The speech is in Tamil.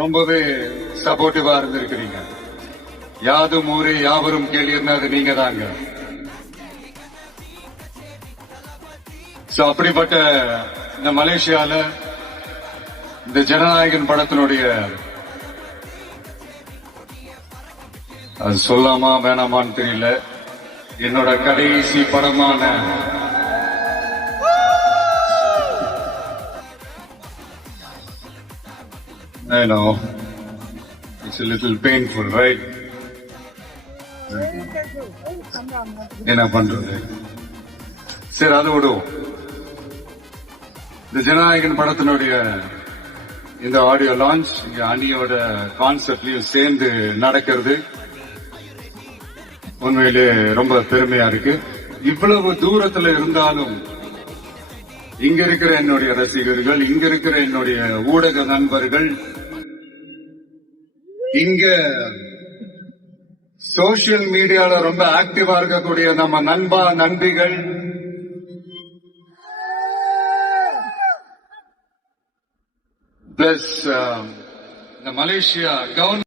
ரொம்பவே சப்போர்ட்டிவா இருந்திருக்கிறீங்க. யாதும் ஊரே யாவரும் கேள்வின்னா அது நீங்க தாங்க. அப்படிப்பட்ட இந்த மலேசியால இந்த ஜனநாயகன் படத்தினுடைய அது சொல்லாமா வேணாமான்னு தெரியல, என்னோட கடைசி படமான I know it's a little painful, right? என்ன பண்றது, சரி அதை விடுவோம். இந்த ஜனநாயகன் படத்தினுடைய இந்த ஆடியோ லான்ச் இங்க அணியோட கான்செப்ட்லயும் சேர்ந்து நடக்கிறது உண்மையிலே ரொம்ப பெருமையா இருக்கு. இவ்வளவு தூரத்துல இருந்தாலும் இங்க இருக்கிற என்னுடைய ரசிகர்கள், இங்க இருக்கிற என்னுடைய ஊடக நண்பர்கள், இங்க சோசியல் மீடியால ரொம்ப ஆக்டிவா இருக்கக்கூடிய நம்ம நண்பிகள், பிளஸ் இந்த மலேசியா கவர்மெண்ட்